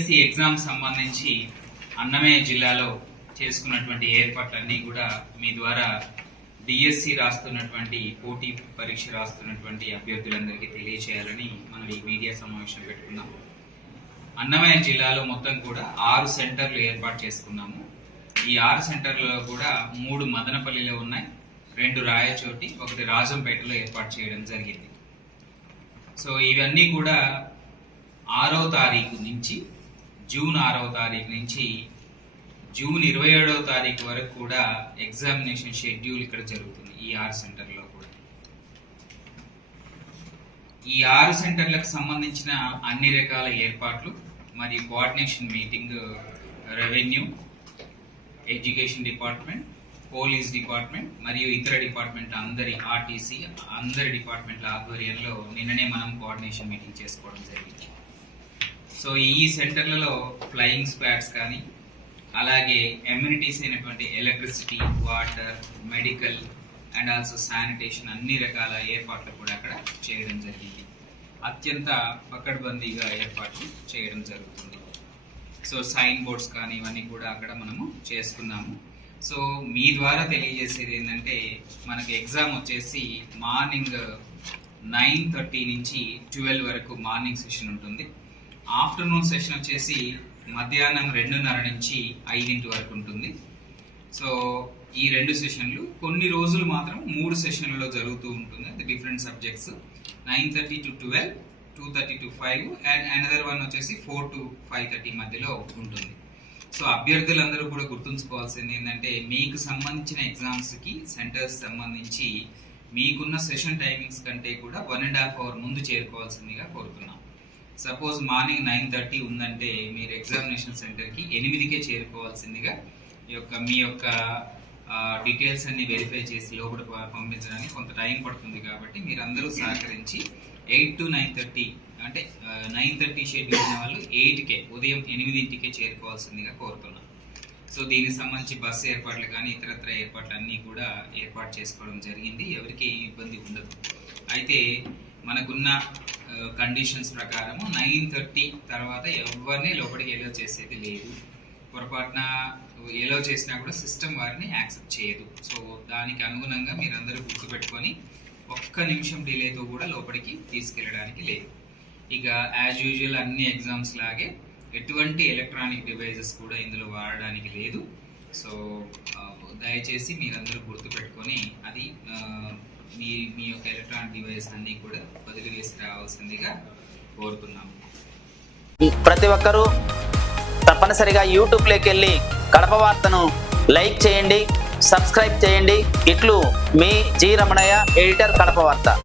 DSC exam సంబంధించి అన్నమయ్య జిల్లాలో చేసుకున్నటువంటి ఏర్పాట్లన్నీ కూడా మీ ద్వారా డిఎస్సి రాస్తున్నటువంటి పోటీ పరీక్ష రాస్తున్నటువంటి అభ్యర్థులందరికీ తెలియచేయాలని మనం ఈ మీడియా సమావేశం పెట్టుకున్నాం. అన్నమయ్య జిల్లాలో మొత్తం కూడా ఆరు సెంటర్లు ఏర్పాటు చేసుకున్నాము. ఈ ఆరు సెంటర్లలో కూడా మూడు మదనపల్లిలో ఉన్నాయి రెండు రాయచోటి ఒకటి రాజంపేటలో ఏర్పాటు చేయడం జరిగింది. సో ఇవన్నీ కూడా ఆరో తారీఖు నుంచి జూన్ ఆరవ తారీఖు నుంచి జూన్ ఇరవై ఏడవ తారీఖు వరకు కూడా ఎగ్జామినేషన్ షెడ్యూల్ ఇక్కడ జరుగుతుంది ఈ ఆరు సెంటర్లో కూడా. ఈ ఆరు సెంటర్లకు సంబంధించిన అన్ని రకాల ఏర్పాట్లు మరియు coordination meeting revenue education department police department మరియు ఇతర డిపార్ట్మెంట్ అందరి ఆర్టీసీ అందరి డిపార్ట్మెంట్ల ఆధ్వర్యంలో నిన్ననే మనం కోఆర్డినేషన్ మీటింగ్ చేసుకోవడం జరిగింది. సో ఈ సెంటర్లలో ఫ్లయింగ్ స్క్వాడ్స్ కానీ అలాగే ఎమ్యూనిటీస్ అయినటువంటి electricity water medical and also sanitation అన్ని రకాల ఏర్పాట్లు కూడా అక్కడ చేయడం జరిగింది. అత్యంత పకడ్బందీగా ఏర్పాట్లు చేయడం జరుగుతుంది. సో సైన్ బోర్డ్స్ కానీ ఇవన్నీ కూడా అక్కడ మనము చేసుకున్నాము. సో మీ ద్వారా తెలియజేసేది ఏంటంటే మనకి ఎగ్జామ్ వచ్చేసి మార్నింగ్ నైన్ థర్టీ నుంచి ట్వెల్వ్ వరకు మార్నింగ్ సెషన్ ఉంటుంది. ఆఫ్టర్నూన్ సెషన్ వచ్చేసి మధ్యాహ్నం రెండున్నర నుంచి ఐదింటి వరకు ఉంటుంది. సో ఈ రెండు సెషన్లు కొన్ని రోజులు మాత్రం మూడు సెషన్లలో జరుగుతూ ఉంటుంది. అది different subjects nine thirty to twelve two thirty to five and another one వచ్చేసి ఫోర్ టు ఫైవ్ థర్టీ మధ్యలో ఉంటుంది. సో అభ్యర్థులందరూ కూడా గుర్తుంచుకోవాల్సింది ఏంటంటే మీకు సంబంధించిన ఎగ్జామ్స్కి సెంటర్స్ సంబంధించి మీకున్న సెషన్ టైమింగ్స్ కంటే కూడా వన్ అండ్ హాఫ్ అవర్ ముందు చేరుకోవాల్సిందిగా కోరుతున్నాం. సపోజ్ మార్నింగ్ నైన్ థర్టీ ఉందంటే మీరు ఎగ్జామినేషన్ సెంటర్కి ఎనిమిదికే చేరుకోవాల్సిందిగా ఈ యొక్క మీ యొక్క డీటెయిల్స్ అన్ని వెరిఫై చేసి లోపల పంపించడానికి కొంత టైం పడుతుంది కాబట్టి మీరు అందరూ సహకరించి ఎయిట్ టు నైన్ థర్టీ అంటే నైన్ థర్టీ షెడ్యూల్ ఉన్న వాళ్ళు ఎయిట్కే ఉదయం ఎనిమిదింటికే చేరుకోవాల్సిందిగా కోరుతున్నాం సో దీనికి సంబంధించి బస్సు ఏర్పాట్లు కానీ ఇతరత్ర ఏర్పాట్లు అన్నీ కూడా ఏర్పాటు చేసుకోవడం జరిగింది. ఎవరికి ఏ ఇబ్బంది ఉండదు. అయితే మనకున్న కండిషన్స్ ప్రకారము నైన్ థర్టీ తర్వాత ఎవరిని లోపలికి ఎలో చేసేది లేదు. పొరపాటున ఎలో చేసినా కూడా సిస్టమ్ వారిని యాక్సెప్ట్ చేయదు. సో దానికి అనుగుణంగా మీరందరూ గుర్తుపెట్టుకొని ఒక్క నిమిషం డిలేతో కూడా లోపలికి తీసుకెళ్ళడానికి లేదు. ఇక యాజ్ యూజువల్ అన్ని ఎగ్జామ్స్ లాగే ఎటువంటి ఎలక్ట్రానిక్ డివైజెస్ కూడా ఇందులో వాడడానికి లేదు. సో దయచేసి మీరందరూ గుర్తుపెట్టుకొని ఈ మీ యొక్క ఎలక్ట్రానిక్ డివైస్ అన్ని కూడా వదిలివేసి రావాల్సిందిగా కోరుతున్నాము. ప్రతి ఒక్కరూ తప్పనిసరిగా యూట్యూబ్లోకి వెళ్ళి కడప వార్తను లైక్ చేయండి సబ్స్క్రైబ్ చేయండి. ఇట్లు మీ జి రమణయ్య ఎడిటర్ కడప వార్త.